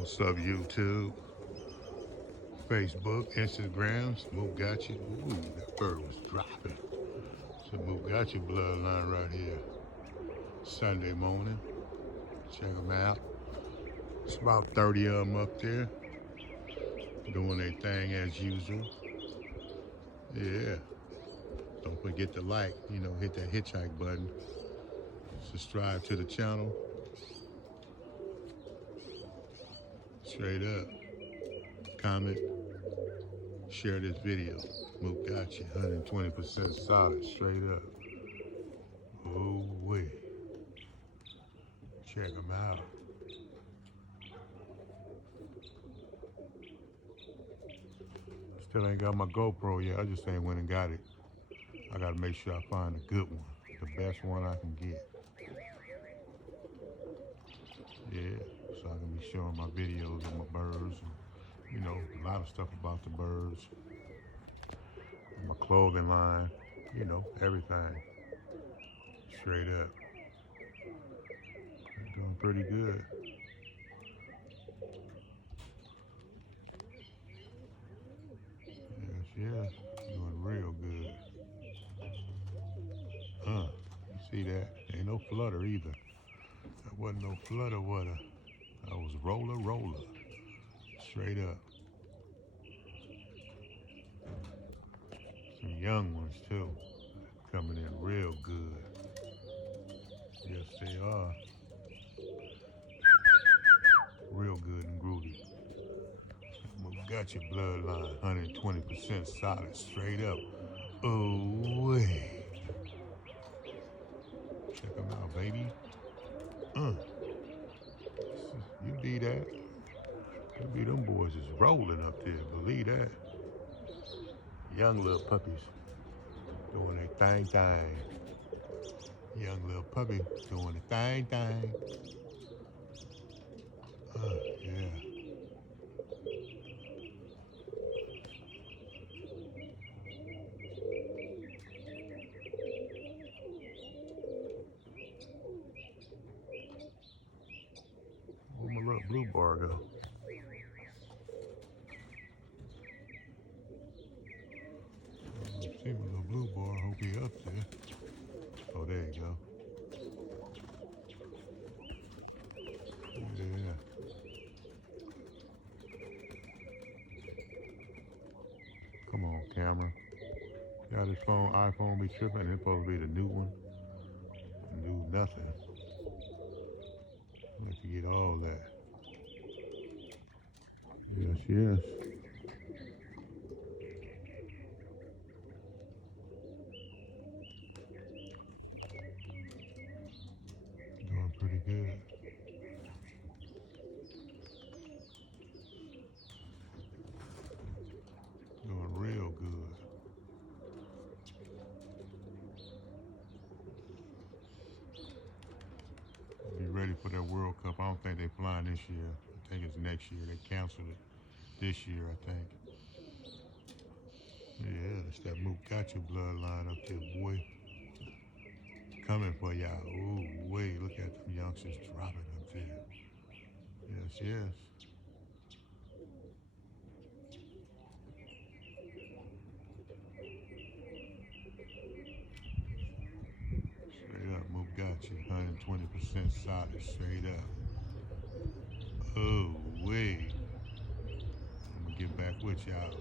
What's up, YouTube, Facebook, Instagram? Smoke got you. Ooh, that bird was dropping. Smoke got your bloodline right here. Sunday morning. Check them out. It's about 30 of them up there doing their thing as usual. Yeah. Don't forget to like, hit that hitchhike button. Subscribe to the channel. Straight up. Comment. Share this video. Smoke got you. 120% solid. Straight up. Oh, wait. Check them out. Still ain't got my GoPro yet. I just ain't went and got it. I gotta make sure I find a good one. The best one I can get. Yeah, so I can be showing my videos of my birds and, a lot of stuff about the birds. And my clothing line, everything. Straight up. I'm doing pretty good. Yes, doing real good. You see that? Ain't no flutter either. That wasn't no flutter water. That was roller. Straight up. Some young ones too. Coming in real good. Yes, they are. Real good and groovy. Got your bloodline 120% solid. Straight up. Oh, way. Check them out, baby. You be that. You be them boys is rolling up there. Believe that. Young little puppies doing their thing. Young little puppy doing the thing. Yeah. Where my little blue bar go? See my little blue bar. Hope he up there. Oh, there you go. Yeah. Come on, camera. Got this iPhone be tripping. It's supposed to be the new one. New nothing. Let you get all that. Yes. Doing pretty good. Doing real good. Be ready for that World Cup. I don't think they're flying this year. I think it's next year. They canceled it this year, I think. Yeah, it's that Mukatcha bloodline up there, boy. Coming for y'all. Ooh, wait, look at them youngsters dropping up there. Yes. Straight up, Mukatcha, 120% solid, straight up. Oh, wait. I'm gonna get back with y'all.